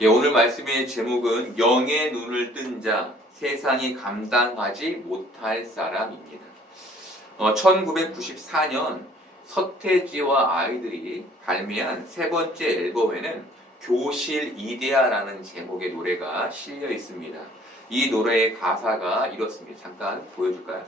예, 오늘 말씀의 제목은 영의 눈을 뜬 자, 세상이 감당하지 못할 사람입니다. 1994년 서태지와 아이들이 발매한 세 번째 앨범에는 교실 이데아라는 제목의 노래가 실려 있습니다. 이 노래의 가사가 이렇습니다. 잠깐 보여줄까요?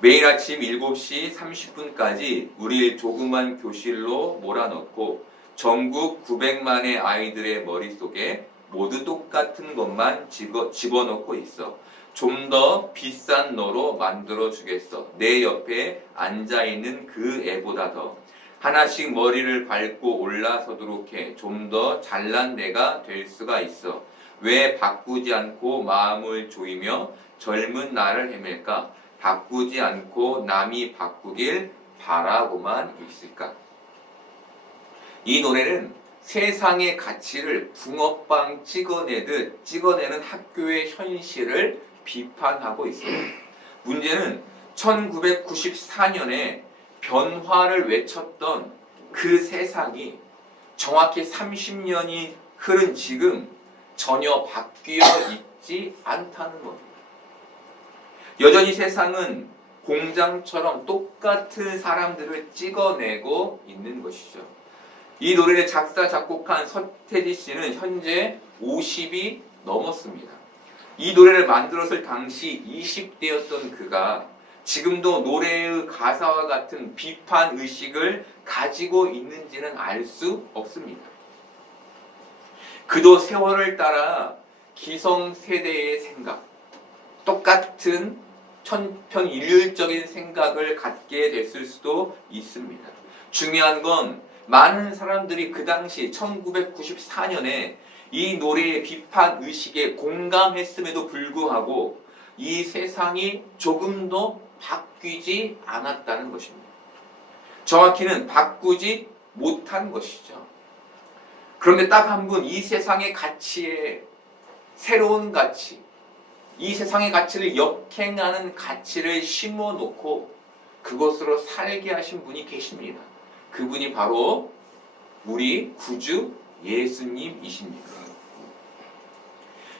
매일 아침 7시 30분까지 우리 조그만 교실로 몰아넣고 전국 900만의 아이들의 머릿속에 모두 똑같은 것만 집어넣고 있어. 좀 더 비싼 너로 만들어 주겠어. 내 옆에 앉아있는 그 애보다 더. 하나씩 머리를 밟고 올라서도록 해. 좀 더 잘난 내가 될 수가 있어. 왜 바꾸지 않고 마음을 조이며 젊은 나를 헤맬까? 바꾸지 않고 남이 바꾸길 바라고만 있을까? 이 노래는 세상의 가치를 붕어빵 찍어내는 학교의 현실을 비판하고 있습니다. 문제는 1994년에 변화를 외쳤던 그 세상이 정확히 30년이 흐른 지금 전혀 바뀌어 있지 않다는 겁니다. 여전히 세상은 공장처럼 똑같은 사람들을 찍어내고 있는 것이죠. 이 노래를 작사, 작곡한 서태지 씨는 현재 50이 넘었습니다. 이 노래를 만들었을 당시 20대였던 그가 지금도 노래의 가사와 같은 비판 의식을 가지고 있는지는 알 수 없습니다. 그도 세월을 따라 기성세대의 생각, 똑같은 천편일률적인 생각을 갖게 됐을 수도 있습니다. 중요한 건 많은 사람들이 그 당시 1994년에 이 노래의 비판 의식에 공감했음에도 불구하고 이 세상이 조금도 바뀌지 않았다는 것입니다. 정확히는 바꾸지 못한 것이죠. 그런데 딱 한 분 이 세상의 가치에 새로운 가치, 이 세상의 가치를 역행하는 가치를 심어놓고 그것으로 살게 하신 분이 계십니다. 그분이 바로 우리 구주 예수님이십니다.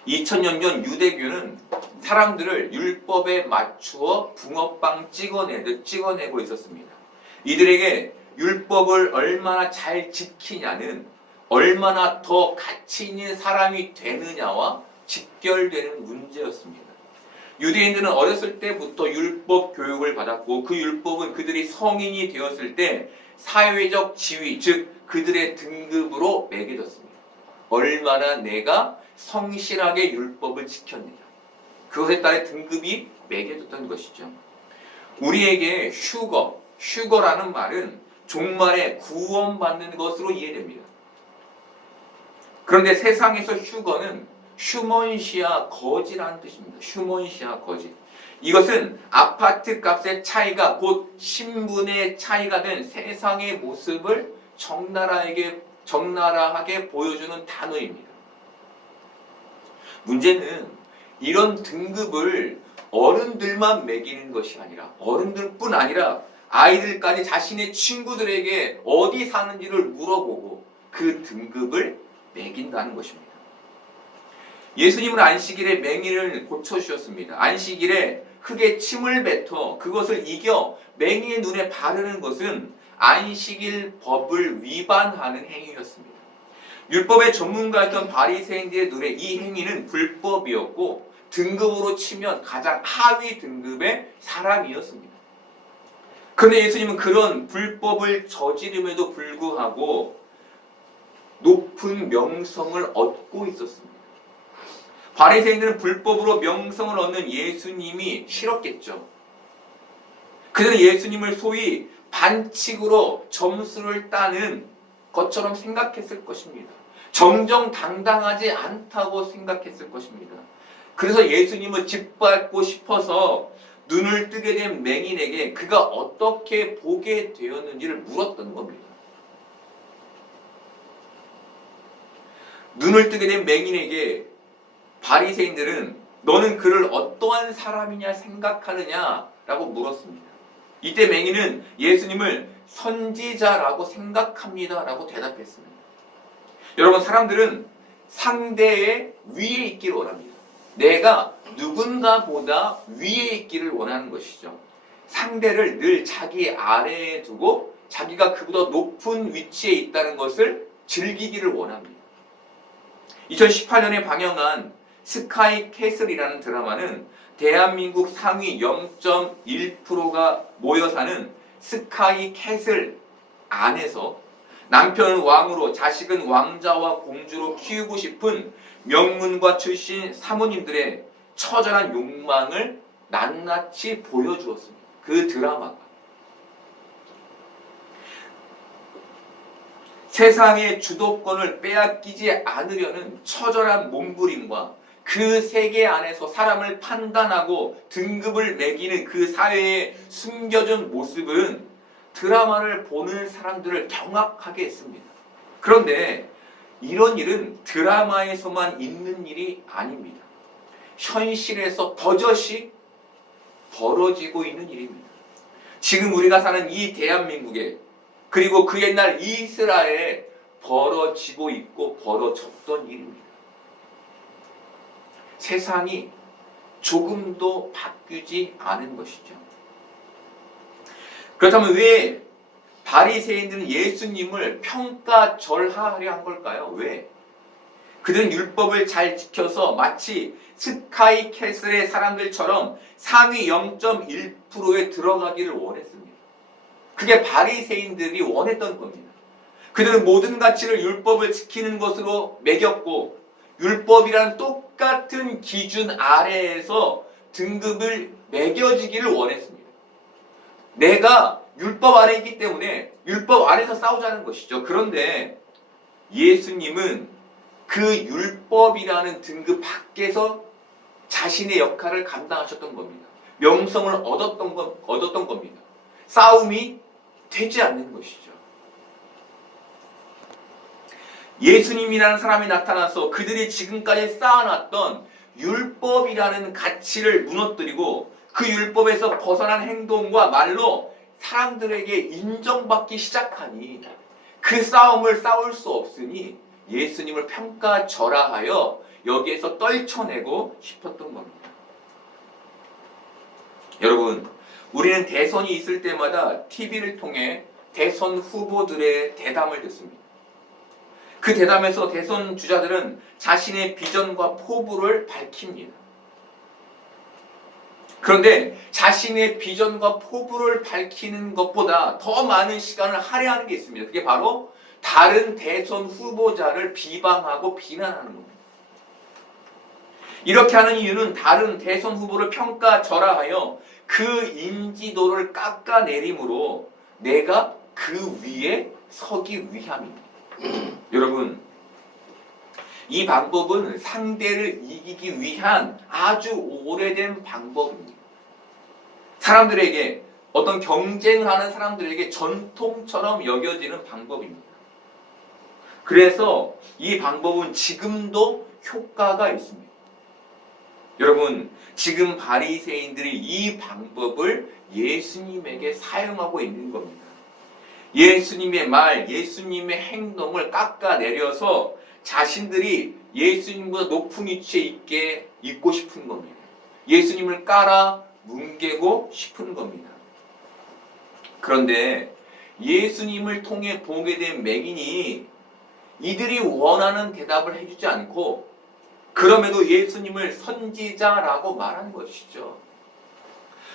2000년 전 유대교는 사람들을 율법에 맞추어 붕어빵 찍어내듯 찍어내고 있었습니다. 이들에게 율법을 얼마나 잘 지키냐는 얼마나 더 가치 있는 사람이 되느냐와 직결되는 문제였습니다. 유대인들은 어렸을 때부터 율법 교육을 받았고 그 율법은 그들이 성인이 되었을 때 사회적 지위, 즉 그들의 등급으로 매겨졌습니다. 얼마나 내가 성실하게 율법을 지켰느냐. 그것에 따라 등급이 매겨졌던 것이죠. 우리에게 휴거라는 말은 종말에 구원받는 것으로 이해됩니다. 그런데 세상에서 휴거는 휴먼시아 거지라는 뜻입니다. 휴먼시아 거지. 이것은 아파트 값의 차이가 곧 신분의 차이가 된 세상의 모습을 적나라하게 보여주는 단어입니다. 문제는 이런 등급을 어른들만 매기는 것이 아니라 어른들뿐 아니라 아이들까지 자신의 친구들에게 어디 사는지를 물어보고 그 등급을 매긴다는 것입니다. 예수님은 안식일에 맹인을 고쳐주셨습니다. 안식일에 흙에 침을 뱉어 그것을 이겨 맹인의 눈에 바르는 것은 안식일 법을 위반하는 행위였습니다. 율법의 전문가였던 바리새인들의 눈에 이 행위는 불법이었고 등급으로 치면 가장 하위 등급의 사람이었습니다. 그런데 예수님은 그런 불법을 저지름에도 불구하고 높은 명성을 얻고 있었습니다. 바리새인들은 불법으로 명성을 얻는 예수님이 싫었겠죠. 그들은 예수님을 소위 반칙으로 점수를 따는 것처럼 생각했을 것입니다. 정정당당하지 않다고 생각했을 것입니다. 그래서 예수님을 짓밟고 싶어서 눈을 뜨게 된 맹인에게 그가 어떻게 보게 되었는지를 물었던 겁니다. 눈을 뜨게 된 맹인에게 바리새인들은 너는 그를 어떠한 사람이냐 생각하느냐라고 물었습니다. 이때 맹인은 예수님을 선지자라고 생각합니다라고 대답했습니다. 여러분, 사람들은 상대의 위에 있기를 원합니다. 내가 누군가보다 위에 있기를 원하는 것이죠. 상대를 늘 자기 아래에 두고 자기가 그보다 높은 위치에 있다는 것을 즐기기를 원합니다. 2018년에 방영한 스카이 캐슬이라는 드라마는 대한민국 상위 0.1%가 모여 사는 스카이 캐슬 안에서 남편은 왕으로 자식은 왕자와 공주로 키우고 싶은 명문가 출신 사모님들의 처절한 욕망을 낱낱이 보여주었습니다. 그 드라마가. 세상의 주도권을 빼앗기지 않으려는 처절한 몸부림과 그 세계 안에서 사람을 판단하고 등급을 매기는 그 사회의 숨겨진 모습은 드라마를 보는 사람들을 경악하게 했습니다. 그런데 이런 일은 드라마에서만 있는 일이 아닙니다. 현실에서 버젓이 벌어지고 있는 일입니다. 지금 우리가 사는 이 대한민국에, 그리고 그 옛날 이스라엘에 벌어지고 있고 벌어졌던 일입니다. 세상이 조금도 바뀌지 않은 것이죠. 그렇다면 왜 바리새인들은 예수님을 평가절하하려 한 걸까요? 왜? 그들은 율법을 잘 지켜서 마치 스카이 캐슬의 사람들처럼 상위 0.1%에 들어가기를 원했습니다. 그게 바리새인들이 원했던 겁니다. 그들은 모든 가치를 율법을 지키는 것으로 매겼고 율법이란 똑같은 기준 아래에서 등급을 매겨지기를 원했습니다. 내가 율법 안에 있기 때문에 율법 안에서 싸우자는 것이죠. 그런데 예수님은 그 율법이라는 등급 밖에서 자신의 역할을 감당하셨던 겁니다. 명성을 얻었던 겁니다. 싸움이 되지 않는 것이죠. 예수님이라는 사람이 나타나서 그들이 지금까지 쌓아놨던 율법이라는 가치를 무너뜨리고 그 율법에서 벗어난 행동과 말로 사람들에게 인정받기 시작하니 그 싸움을 싸울 수 없으니 예수님을 평가절하하여 여기에서 떨쳐내고 싶었던 겁니다. 여러분, 우리는 대선이 있을 때마다 TV를 통해 대선 후보들의 대담을 듣습니다. 그 대담에서 대선 주자들은 자신의 비전과 포부를 밝힙니다. 그런데 자신의 비전과 포부를 밝히는 것보다 더 많은 시간을 할애하는 게 있습니다. 그게 바로 다른 대선 후보자를 비방하고 비난하는 겁니다. 이렇게 하는 이유는 다른 대선 후보를 평가절하하여 그 인지도를 깎아내림으로 내가 그 위에 서기 위함입니다. 여러분, 이 방법은 상대를 이기기 위한 아주 오래된 방법입니다. 사람들에게, 어떤 경쟁을 하는 사람들에게 전통처럼 여겨지는 방법입니다. 그래서 이 방법은 지금도 효과가 있습니다. 여러분, 지금 바리새인들이 이 방법을 예수님에게 사용하고 있는 겁니다. 예수님의 말, 예수님의 행동을 깎아내려서 자신들이 예수님보다 높은 위치에 있고 싶은 겁니다. 예수님을 깔아 뭉개고 싶은 겁니다. 그런데 예수님을 통해 보게 된 맹인이 이들이 원하는 대답을 해주지 않고 그럼에도 예수님을 선지자라고 말한 것이죠.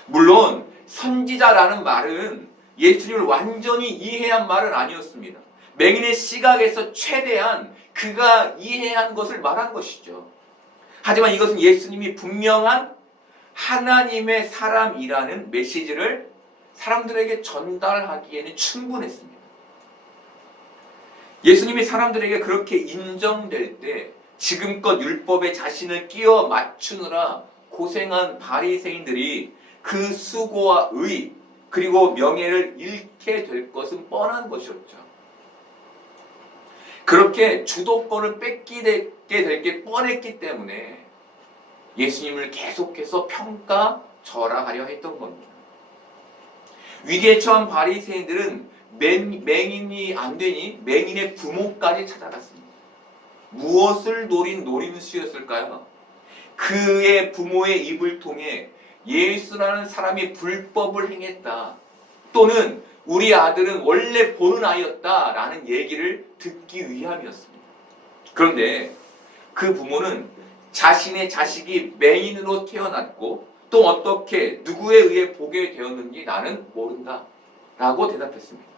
물론 선지자라는 말은 예수님을 완전히 이해한 말은 아니었습니다. 맹인의 시각에서 최대한 그가 이해한 것을 말한 것이죠. 하지만 이것은 예수님이 분명한 하나님의 사람이라는 메시지를 사람들에게 전달하기에는 충분했습니다. 예수님이 사람들에게 그렇게 인정될 때 지금껏 율법에 자신을 끼워 맞추느라 고생한 바리새인들이 그 수고와 의 그리고 명예를 잃게 될 것은 뻔한 것이었죠. 그렇게 주도권을 뺏기게 될 게 뻔했기 때문에 예수님을 계속해서 평가절하하려 했던 겁니다. 위기에 처한 바리새인들은 맹인이 안 되니 맹인의 부모까지 찾아갔습니다. 무엇을 노린 노림수였을까요? 그의 부모의 입을 통해 예수라는 사람이 불법을 행했다, 또는 우리 아들은 원래 보는 아이였다라는 얘기를 듣기 위함이었습니다. 그런데 그 부모는 자신의 자식이 맹인으로 태어났고 또 어떻게 누구에 의해 보게 되었는지 나는 모른다 라고 대답했습니다.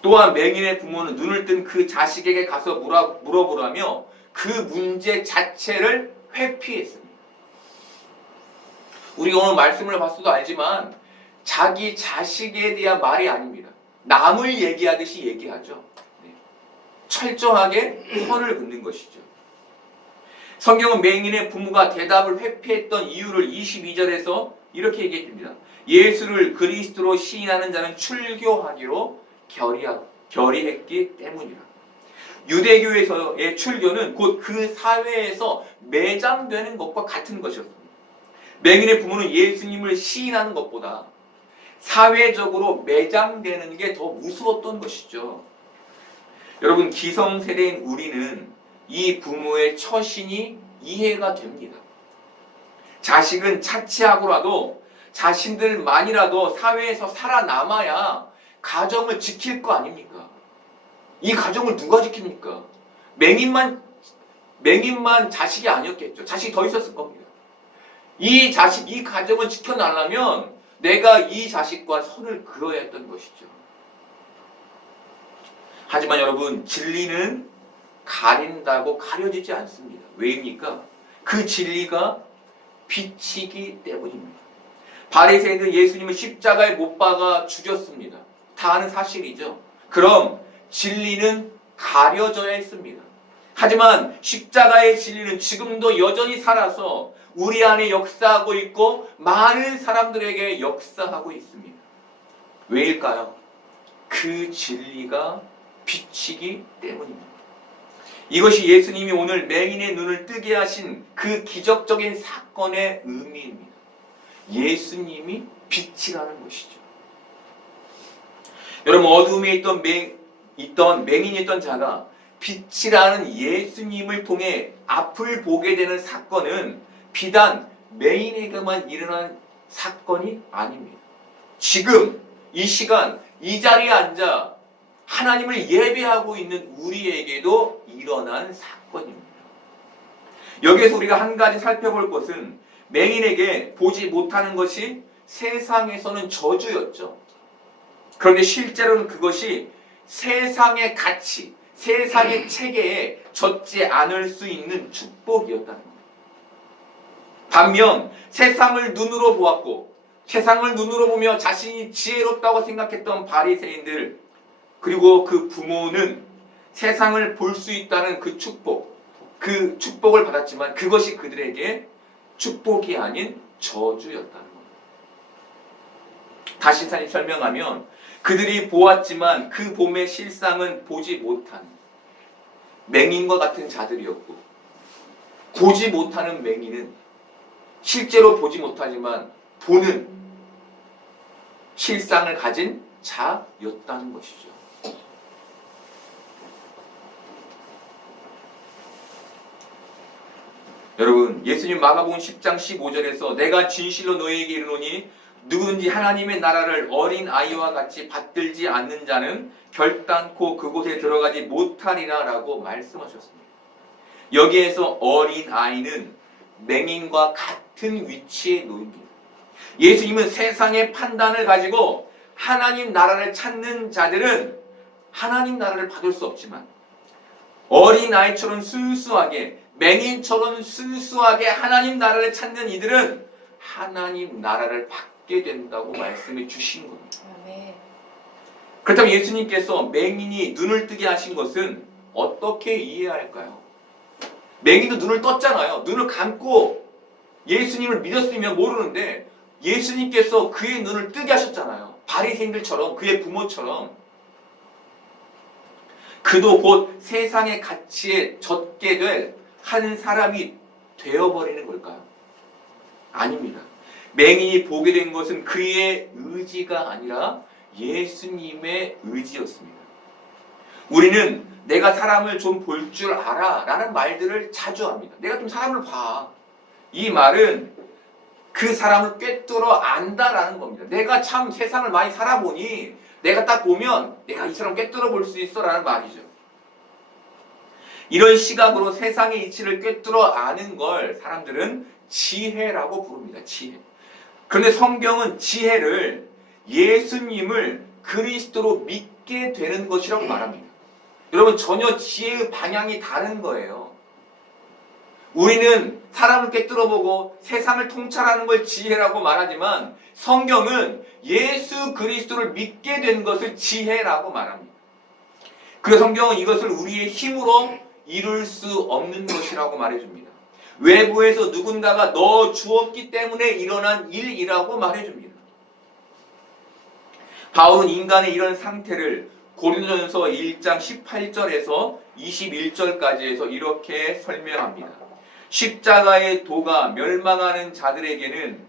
또한 맹인의 부모는 눈을 뜬 그 자식에게 가서 물어보라며 그 문제 자체를 회피했습니다. 우리가 오늘 말씀을 봤어도 알지만 자기 자식에 대한 말이 아닙니다. 남을 얘기하듯이 얘기하죠. 철저하게 선을 긋는 것이죠. 성경은 맹인의 부모가 대답을 회피했던 이유를 22절에서 이렇게 얘기합니다. 예수를 그리스도로 시인하는 자는 출교하기로 결의했기 때문이라. 유대교에서의 출교는 곧 그 사회에서 매장되는 것과 같은 것이었습니다. 맹인의 부모는 예수님을 시인하는 것보다 사회적으로 매장되는 게 더 무서웠던 것이죠. 여러분, 기성세대인 우리는 이 부모의 처신이 이해가 됩니다. 자식은 차치하고라도 자신들만이라도 사회에서 살아남아야 가정을 지킬 거 아닙니까? 이 가정을 누가 지킵니까? 맹인만 자식이 아니었겠죠. 자식이 더 있었을 겁니다. 이 가정을 지켜나려면 내가 이 자식과 선을 그어야 했던 것이죠. 하지만 여러분, 진리는 가린다고 가려지지 않습니다. 왜입니까? 그 진리가 빛이기 때문입니다. 바리새인들은 예수님을 십자가에 못 박아 죽였습니다. 다 아는 사실이죠. 그럼 진리는 가려져야 했습니다. 하지만 십자가의 진리는 지금도 여전히 살아서 우리 안에 역사하고 있고 많은 사람들에게 역사하고 있습니다. 왜일까요? 그 진리가 빛이기 때문입니다. 이것이 예수님이 오늘 맹인의 눈을 뜨게 하신 그 기적적인 사건의 의미입니다. 예수님이 빛이라는 것이죠. 여러분, 어둠에 있던 맹인이었던 자가 빛이라는 예수님을 통해 앞을 보게 되는 사건은 비단 맹인에게만 일어난 사건이 아닙니다. 지금 이 시간 이 자리에 앉아 하나님을 예배하고 있는 우리에게도 일어난 사건입니다. 여기에서 우리가 한 가지 살펴볼 것은 맹인에게 보지 못하는 것이 세상에서는 저주였죠. 그런데 실제로는 그것이 세상의 가치, 세상의 체계에 젖지 않을 수 있는 축복이었다는 겁니다. 반면 세상을 눈으로 보았고 세상을 눈으로 보며 자신이 지혜롭다고 생각했던 바리새인들, 그리고 그 부모는 세상을 볼 수 있다는 그 축복을 받았지만 그것이 그들에게 축복이 아닌 저주였다는 겁니다. 다시 설명하면 그들이 보았지만 그 봄의 실상은 보지 못한 맹인과 같은 자들이었고, 보지 못하는 맹인은 실제로 보지 못하지만 보는 실상을 가진 자였다는 것이죠. 여러분, 예수님 마가복음 10장 15절에서 내가 진실로 너희에게 이르노니 누구든지 하나님의 나라를 어린 아이와 같이 받들지 않는 자는 결단코 그곳에 들어가지 못하리라 라고 말씀하셨습니다. 여기에서 어린 아이는 맹인과 같은 위치에 놓입니다. 예수님은 세상의 판단을 가지고 하나님 나라를 찾는 자들은 하나님 나라를 받을 수 없지만 어린 아이처럼 순수하게, 맹인처럼 순수하게 하나님 나라를 찾는 이들은 하나님 나라를 받게 된다고 말씀해 주신 겁니다. 그렇다면 예수님께서 맹인이 눈을 뜨게 하신 것은 어떻게 이해할까요? 맹인도 눈을 떴잖아요. 눈을 감고 예수님을 믿었으면 모르는데 예수님께서 그의 눈을 뜨게 하셨잖아요. 바리새인들처럼, 그의 부모처럼. 그도 곧 세상의 가치에 젖게 될 한 사람이 되어버리는 걸까요? 아닙니다. 맹인이 보게 된 것은 그의 의지가 아니라 예수님의 의지였습니다. 우리는 내가 사람을 좀 볼 줄 알아 라는 말들을 자주 합니다. 내가 좀 사람을 봐. 이 말은 그 사람을 꿰뚫어 안다라는 겁니다. 내가 참 세상을 많이 살아보니 내가 딱 보면 내가 이 사람 꿰뚫어 볼 수 있어 라는 말이죠. 이런 시각으로 세상의 이치를 꿰뚫어 아는 걸 사람들은 지혜라고 부릅니다. 지혜. 그런데 성경은 지혜를 예수님을 그리스도로 믿게 되는 것이라고 말합니다. 여러분, 전혀 지혜의 방향이 다른 거예요. 우리는 사람을 꿰뚫어보고 세상을 통찰하는 걸 지혜라고 말하지만 성경은 예수 그리스도를 믿게 된 것을 지혜라고 말합니다. 그래서 성경은 이것을 우리의 힘으로 이룰 수 없는 것이라고 말해줍니다. 외부에서 누군가가 넣어 주었기 때문에 일어난 일이라고 말해줍니다. 바울은 인간의 이런 상태를 고린도전서 1장 18절에서 21절까지에서 이렇게 설명합니다. 십자가의 도가 멸망하는 자들에게는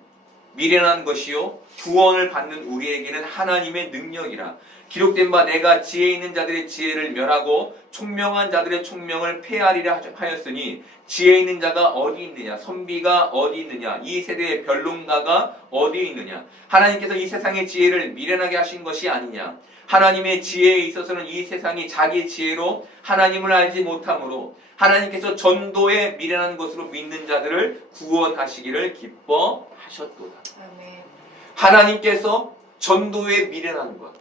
미련한 것이요 구원을 받는 우리에게는 하나님의 능력이라. 기록된 바 내가 지혜 있는 자들의 지혜를 멸하고 총명한 자들의 총명을 폐하리라 하였으니 지혜 있는 자가 어디 있느냐, 선비가 어디 있느냐, 이 세대의 변론가가 어디 있느냐. 하나님께서 이 세상의 지혜를 미련하게 하신 것이 아니냐. 하나님의 지혜에 있어서는 이 세상이 자기 지혜로 하나님을 알지 못하므로 하나님께서 전도에 미련한 것으로 믿는 자들을 구원하시기를 기뻐하셨도다. 아멘. 하나님께서 전도에 미련한 것,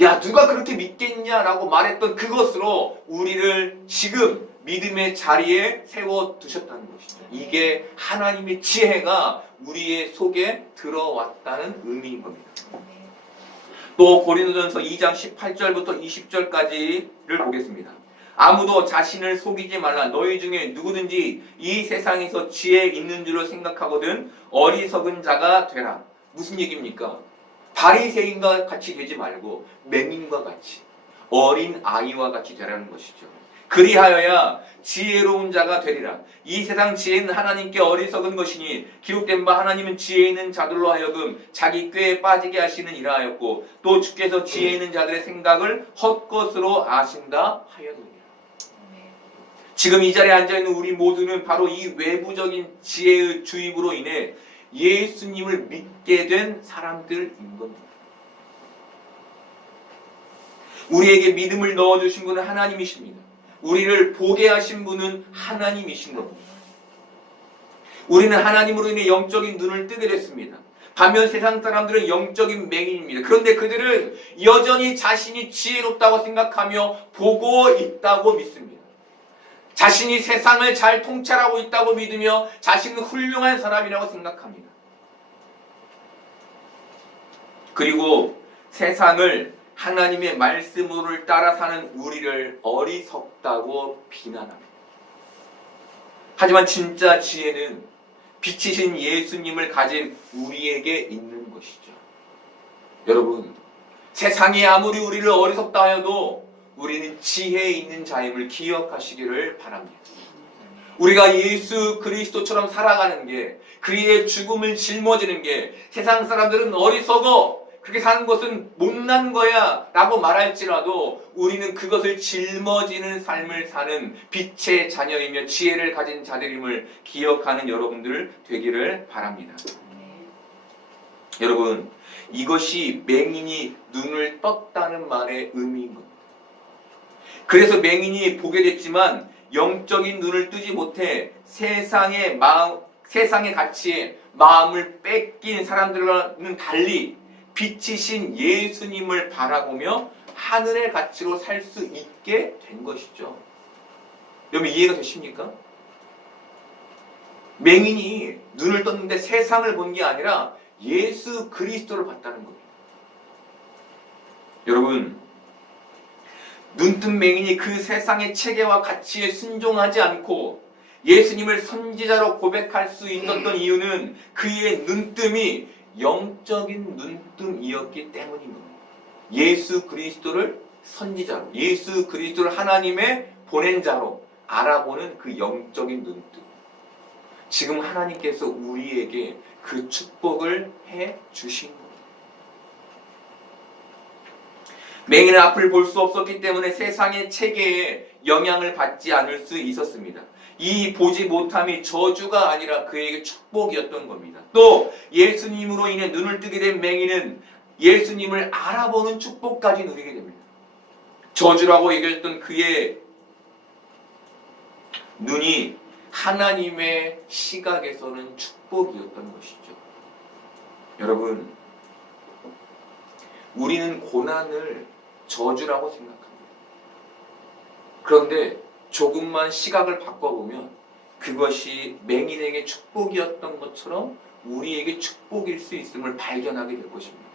야 누가 그렇게 믿겠냐라고 말했던 그것으로 우리를 지금 믿음의 자리에 세워두셨다는 것이죠. 이게 하나님의 지혜가 우리의 속에 들어왔다는 의미인 겁니다. 또 고린도전서 2장 18절부터 20절까지를 보겠습니다. 아무도 자신을 속이지 말라. 너희 중에 누구든지 이 세상에서 지혜 있는 줄로 생각하거든 어리석은 자가 되라. 무슨 얘기입니까? 바리새인과 같이 되지 말고 맹인과 같이, 어린 아이와 같이 되라는 것이죠. 그리하여야 지혜로운 자가 되리라. 이 세상 지혜는 하나님께 어리석은 것이니 기록된 바 하나님은 지혜 있는 자들로 하여금 자기 꾀에 빠지게 하시는 이라 하였고 또 주께서 지혜 있는 자들의 생각을 헛것으로 아신다 하였느니라. 지금 이 자리에 앉아있는 우리 모두는 바로 이 외부적인 지혜의 주입으로 인해 예수님을 믿게 된 사람들인 겁니다. 우리에게 믿음을 넣어주신 분은 하나님이십니다. 우리를 보게 하신 분은 하나님이신 겁니다. 우리는 하나님으로 인해 영적인 눈을 뜨게 됐습니다. 반면 세상 사람들은 영적인 맹인입니다. 그런데 그들은 여전히 자신이 지혜롭다고 생각하며 보고 있다고 믿습니다. 자신이 세상을 잘 통찰하고 있다고 믿으며 자신은 훌륭한 사람이라고 생각합니다. 그리고 세상을 하나님의 말씀을 따라 사는 우리를 어리석다고 비난합니다. 하지만 진짜 지혜는 빛이신 예수님을 가진 우리에게 있는 것이죠. 여러분, 세상이 아무리 우리를 어리석다 하여도 우리는 지혜 있는 자임을 기억하시기를 바랍니다. 우리가 예수 그리스도처럼 살아가는 게, 그의 죽음을 짊어지는 게, 세상 사람들은 어리석어, 그렇게 사는 것은 못난 거야 라고 말할지라도 우리는 그것을 짊어지는 삶을 사는 빛의 자녀이며 지혜를 가진 자들임을 기억하는 여러분들 되기를 바랍니다. 여러분, 이것이 맹인이 눈을 떴다는 말의 의미인 겁니다. 그래서 맹인이 보게 됐지만 영적인 눈을 뜨지 못해 세상의 가치에 마음을 뺏긴 사람들과는 달리 빛이신 예수님을 바라보며 하늘의 가치로 살 수 있게 된 것이죠. 여러분 이해가 되십니까? 맹인이 눈을 떴는데 세상을 본 게 아니라 예수 그리스도를 봤다는 겁니다. 여러분, 눈뜬 맹인이 그 세상의 체계와 가치에 순종하지 않고 예수님을 선지자로 고백할 수 있었던 이유는 그의 눈뜸이 영적인 눈뜸이었기 때문인 겁니다. 예수 그리스도를 선지자로, 예수 그리스도를 하나님의 보낸 자로 알아보는 그 영적인 눈뜸. 지금 하나님께서 우리에게 그 축복을 해 주신 겁니다. 맹인은 앞을 볼 수 없었기 때문에 세상의 체계에 영향을 받지 않을 수 있었습니다. 이 보지 못함이 저주가 아니라 그에게 축복이었던 겁니다. 또 예수님으로 인해 눈을 뜨게 된 맹인은 예수님을 알아보는 축복까지 누리게 됩니다. 저주라고 얘기했던 그의 눈이 하나님의 시각에서는 축복이었던 것이죠. 여러분, 우리는 고난을 저주라고 생각합니다. 그런데 조금만 시각을 바꿔보면 그것이 맹인에게 축복이었던 것처럼 우리에게 축복일 수 있음을 발견하게 될 것입니다.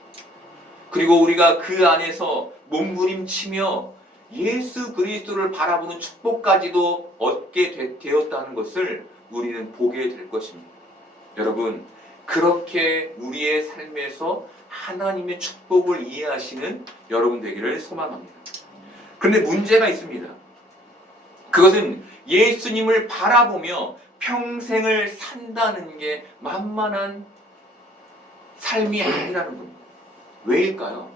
그리고 우리가 그 안에서 몸부림치며 예수 그리스도를 바라보는 축복까지도 얻게 되었다는 것을 우리는 보게 될 것입니다. 여러분, 그렇게 우리의 삶에서 하나님의 축복을 이해하시는 여러분 되기를 소망합니다. 그런데 문제가 있습니다. 그것은 예수님을 바라보며 평생을 산다는 게 만만한 삶이 아니라는 겁니다. 왜일까요?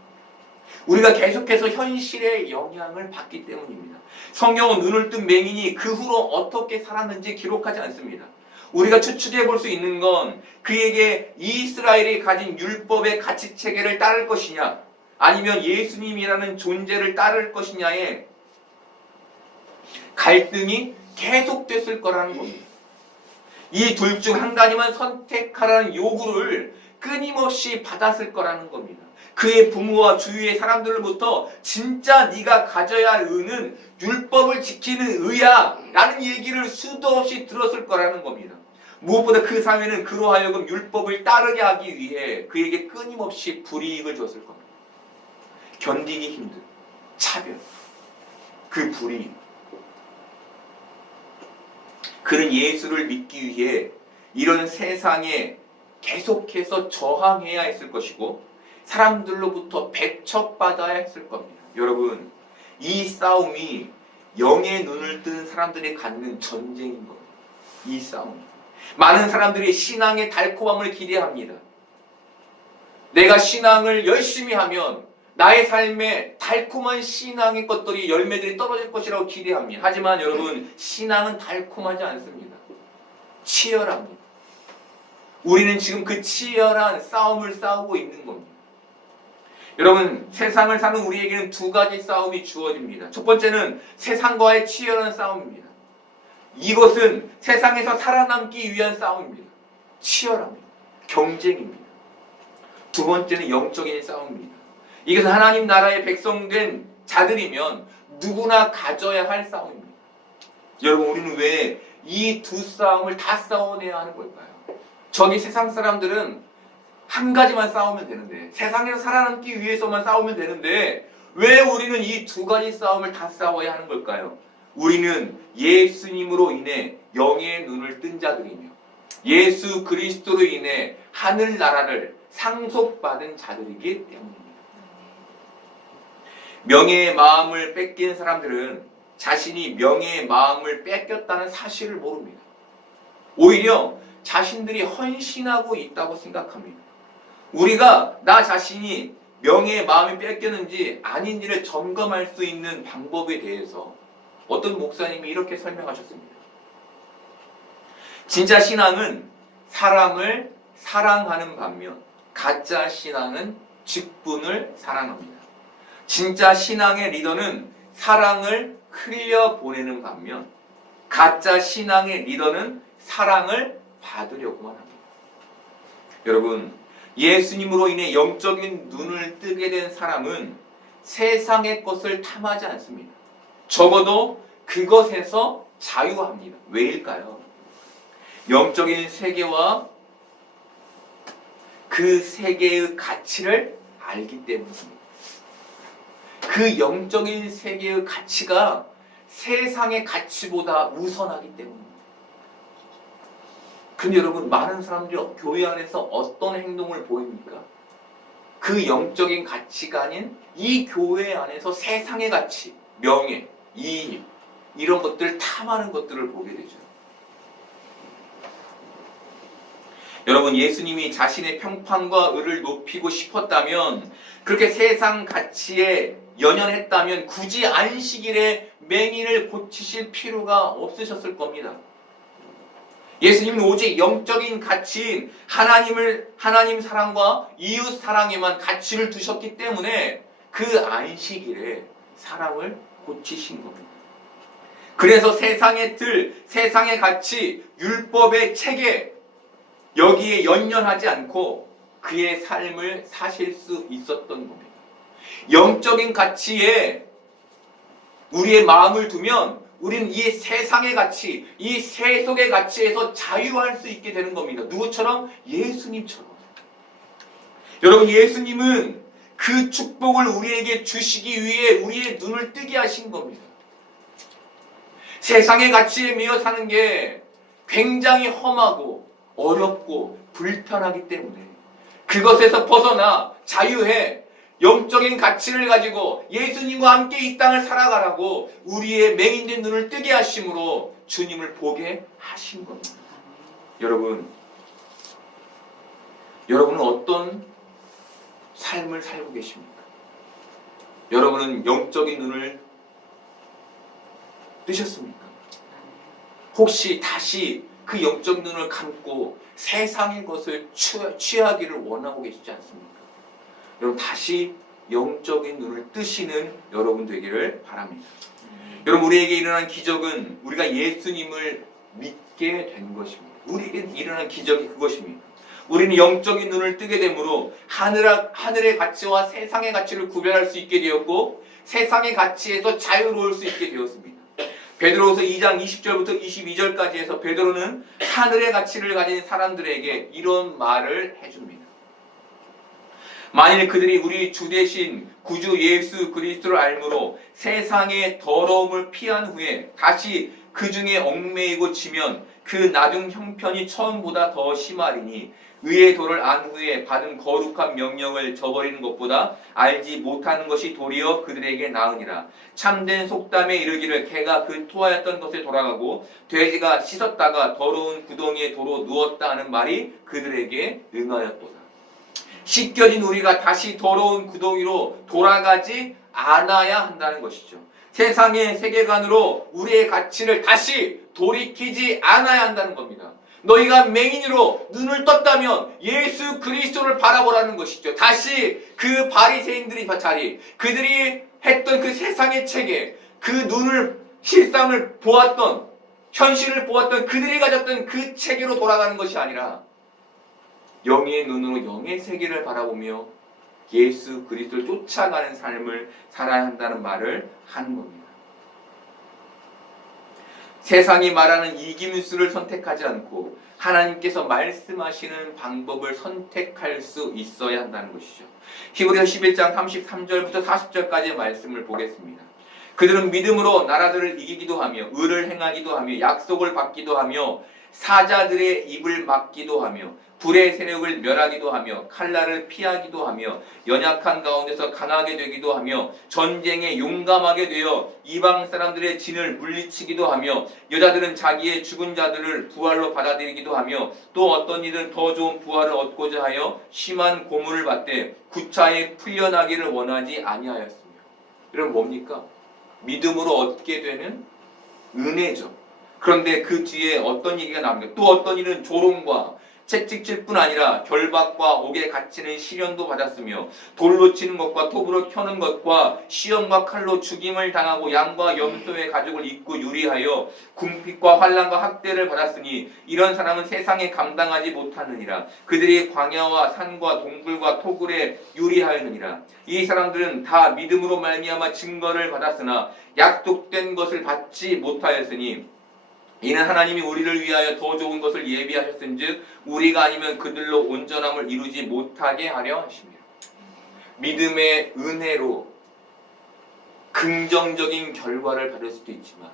우리가 계속해서 현실의 영향을 받기 때문입니다. 성경은 눈을 뜬 맹인이 그 후로 어떻게 살았는지 기록하지 않습니다. 우리가 추측해 볼 수 있는 건 그에게 이스라엘이 가진 율법의 가치체계를 따를 것이냐, 아니면 예수님이라는 존재를 따를 것이냐에 갈등이 계속됐을 거라는 겁니다. 이 둘 중 한 가지만 선택하라는 요구를 끊임없이 받았을 거라는 겁니다. 그의 부모와 주위의 사람들로부터 진짜 네가 가져야 할 의는 율법을 지키는 의야 라는 얘기를 수도 없이 들었을 거라는 겁니다. 무엇보다 그 사회는 그로 하여금 율법을 따르게 하기 위해 그에게 끊임없이 불이익을 줬을 겁니다. 견디기 힘든 차별, 그 불이익. 그는 예수를 믿기 위해 이런 세상에 계속해서 저항해야 했을 것이고 사람들로부터 배척받아야 했을 겁니다. 여러분, 이 싸움이 영의 눈을 뜬 사람들이 갖는 전쟁인 겁니다. 이 싸움. 많은 사람들이 신앙의 달콤함을 기대합니다. 내가 신앙을 열심히 하면 나의 삶에 달콤한 신앙의 것들이 열매들이 떨어질 것이라고 기대합니다. 하지만 여러분, 신앙은 달콤하지 않습니다. 치열합니다. 우리는 지금 그 치열한 싸움을 싸우고 있는 겁니다. 여러분, 세상을 사는 우리에게는 두 가지 싸움이 주어집니다. 첫 번째는 세상과의 치열한 싸움입니다. 이것은 세상에서 살아남기 위한 싸움입니다. 치열합니다. 경쟁입니다. 두 번째는 영적인 싸움입니다. 이것은 하나님 나라의 백성된 자들이면 누구나 가져야 할 싸움입니다. 여러분, 우리는 왜 이 두 싸움을 다 싸워내야 하는 걸까요? 저기 세상 사람들은 한 가지만 싸우면 되는데, 세상에서 살아남기 위해서만 싸우면 되는데 왜 우리는 이 두 가지 싸움을 다 싸워야 하는 걸까요? 우리는 예수님으로 인해 영의 눈을 뜬 자들이며 예수 그리스도로 인해 하늘나라를 상속받은 자들이기 때문입니다. 명예의 마음을 뺏긴 사람들은 자신이 명예의 마음을 뺏겼다는 사실을 모릅니다. 오히려 자신들이 헌신하고 있다고 생각합니다. 우리가 나 자신이 명예의 마음이 뺏겼는지 아닌지를 점검할 수 있는 방법에 대해서 어떤 목사님이 이렇게 설명하셨습니다. 진짜 신앙은 사람을 사랑하는 반면 가짜 신앙은 직분을 사랑합니다. 진짜 신앙의 리더는 사랑을 흘려보내는 반면 가짜 신앙의 리더는 사랑을 받으려고만 합니다. 여러분, 예수님으로 인해 영적인 눈을 뜨게 된 사람은 세상의 것을 탐하지 않습니다. 적어도 그것에서 자유합니다. 왜일까요? 영적인 세계와 그 세계의 가치를 알기 때문입니다. 그 영적인 세계의 가치가 세상의 가치보다 우선하기 때문입니다. 근데 여러분, 많은 사람들이 교회 안에서 어떤 행동을 보입니까? 그 영적인 가치가 아닌 이 교회 안에서 세상의 가치, 명예, 이익, 이런 것들 탐하는 것들을 보게 되죠. 여러분, 예수님이 자신의 평판과 의를 높이고 싶었다면 그렇게 세상 가치에 연연했다면 굳이 안식일에 맹인을 고치실 필요가 없으셨을 겁니다. 예수님은 오직 영적인 가치인 하나님 사랑과 이웃 사랑에만 가치를 두셨기 때문에 그 안식일에 사람을 고치신 겁니다. 그래서 세상의 틀, 세상의 가치, 율법의 체계 여기에 연연하지 않고 그의 삶을 사실 수 있었던 겁니다. 영적인 가치에 우리의 마음을 두면 우리는 이 세상의 가치, 이 세속의 가치에서 자유할 수 있게 되는 겁니다. 누구처럼? 예수님처럼. 여러분, 예수님은 그 축복을 우리에게 주시기 위해 우리의 눈을 뜨게 하신 겁니다. 세상의 가치에 매여 사는 게 굉장히 험하고 어렵고 불편하기 때문에 그것에서 벗어나 자유해 영적인 가치를 가지고 예수님과 함께 이 땅을 살아가라고 우리의 맹인된 눈을 뜨게 하심으로 주님을 보게 하신 겁니다. 여러분은 어떤 삶을 살고 계십니까? 여러분은 영적인 눈을 뜨셨습니까? 혹시 다시 그 영적 눈을 감고 세상의 것을 취하기를 원하고 계시지 않습니까? 여러분, 다시 영적인 눈을 뜨시는 여러분 되기를 바랍니다. 여러분, 우리에게 일어난 기적은 우리가 예수님을 믿게 된 것입니다. 우리에게 일어난 기적이 그것입니다. 우리는 영적인 눈을 뜨게 되므로 하늘의 가치와 세상의 가치를 구별할 수 있게 되었고 세상의 가치에서 자유로울 수 있게 되었습니다. 베드로후서 2장 20절부터 22절까지 해서 베드로는 하늘의 가치를 가진 사람들에게 이런 말을 해줍니다. 만일 그들이 우리 주 대신 구주 예수 그리스도를 알므로 세상의 더러움을 피한 후에 다시 그 중에 얽매이고 지면 그 나중 형편이 처음보다 더 심하리니 의의 도를 안 후에 받은 거룩한 명령을 저버리는 것보다 알지 못하는 것이 도리어 그들에게 나으니라. 참된 속담에 이르기를 개가 그 토하였던 것에 돌아가고 돼지가 씻었다가 더러운 구덩이에 도로 누웠다 하는 말이 그들에게 응하였도다. 씻겨진 우리가 다시 더러운 구덩이로 돌아가지 않아야 한다는 것이죠. 세상의 세계관으로 우리의 가치를 다시 돌이키지 않아야 한다는 겁니다. 너희가 맹인으로 눈을 떴다면 예수 그리스도를 바라보라는 것이죠. 다시 그 바리새인들이 자리, 그들이 했던 그 세상의 체계, 그 눈을 실상을 보았던 현실을 보았던 그들이 가졌던 그 체계로 돌아가는 것이 아니라 영의 눈으로 영의 세계를 바라보며 예수 그리스도를 쫓아가는 삶을 살아야 한다는 말을 하는 겁니다. 세상이 말하는 이기문수를 선택하지 않고 하나님께서 말씀하시는 방법을 선택할 수 있어야 한다는 것이죠. 히브리서 11장 33절부터 40절까지의 말씀을 보겠습니다. 그들은 믿음으로 나라들을 이기기도 하며 의를 행하기도 하며 약속을 받기도 하며 사자들의 입을 막기도 하며 불의 세력을 멸하기도 하며 칼날을 피하기도 하며 연약한 가운데서 강하게 되기도 하며 전쟁에 용감하게 되어 이방 사람들의 진을 물리치기도 하며 여자들은 자기의 죽은 자들을 부활로 받아들이기도 하며 또 어떤 이들은 더 좋은 부활을 얻고자 하여 심한 고문을 받되 구차에 풀려나기를 원하지 아니하였으며. 이런 뭡니까? 믿음으로 얻게 되는 은혜죠. 그런데 그 뒤에 어떤 얘기가 나옵니까? 또 어떤 이는 조롱과 채찍질 뿐 아니라 결박과 옥에 갇히는 시련도 받았으며 돌로 치는 것과 톱으로 켜는 것과 시험과 칼로 죽임을 당하고 양과 염소의 가죽을 입고 유리하여 궁핍과 환난과 학대를 받았으니 이런 사람은 세상에 감당하지 못하느니라. 그들이 광야와 산과 동굴과 토굴에 유리하였느니라. 이 사람들은 다 믿음으로 말미암아 증거를 받았으나 약속된 것을 받지 못하였으니 이는 하나님이 우리를 위하여 더 좋은 것을 예비하셨은즉 우리가 아니면 그들로 온전함을 이루지 못하게 하려 하십니다. 믿음의 은혜로 긍정적인 결과를 받을 수도 있지만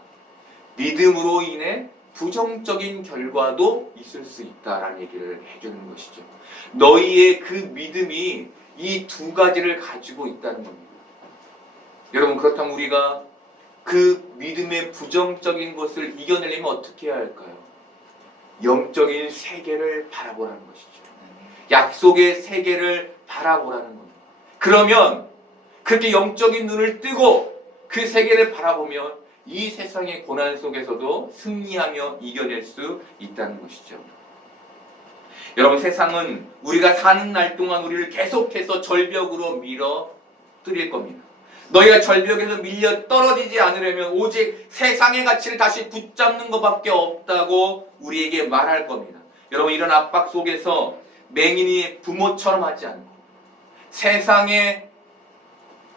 믿음으로 인해 부정적인 결과도 있을 수 있다라는 얘기를 해주는 것이죠. 너희의 그 믿음이 이 두 가지를 가지고 있다는 겁니다. 여러분, 그렇다면 우리가 그 믿음의 부정적인 것을 이겨내려면 어떻게 해야 할까요? 영적인 세계를 바라보라는 것이죠. 약속의 세계를 바라보라는 겁니다. 그러면 그렇게 영적인 눈을 뜨고 그 세계를 바라보면 이 세상의 고난 속에서도 승리하며 이겨낼 수 있다는 것이죠. 여러분, 세상은 우리가 사는 날 동안 우리를 계속해서 절벽으로 밀어뜨릴 겁니다. 너희가 절벽에서 밀려 떨어지지 않으려면 오직 세상의 가치를 다시 붙잡는 것밖에 없다고 우리에게 말할 겁니다. 여러분, 이런 압박 속에서 맹인이 부모처럼 하지 않고 세상에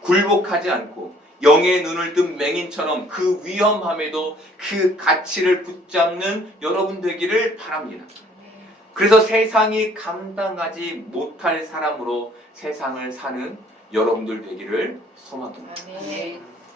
굴복하지 않고 영의 눈을 뜬 맹인처럼 그 위험함에도 그 가치를 붙잡는 여러분 되기를 바랍니다. 그래서 세상이 감당하지 못할 사람으로 세상을 사는 여러분들 되기를 소망합니다. 아멘.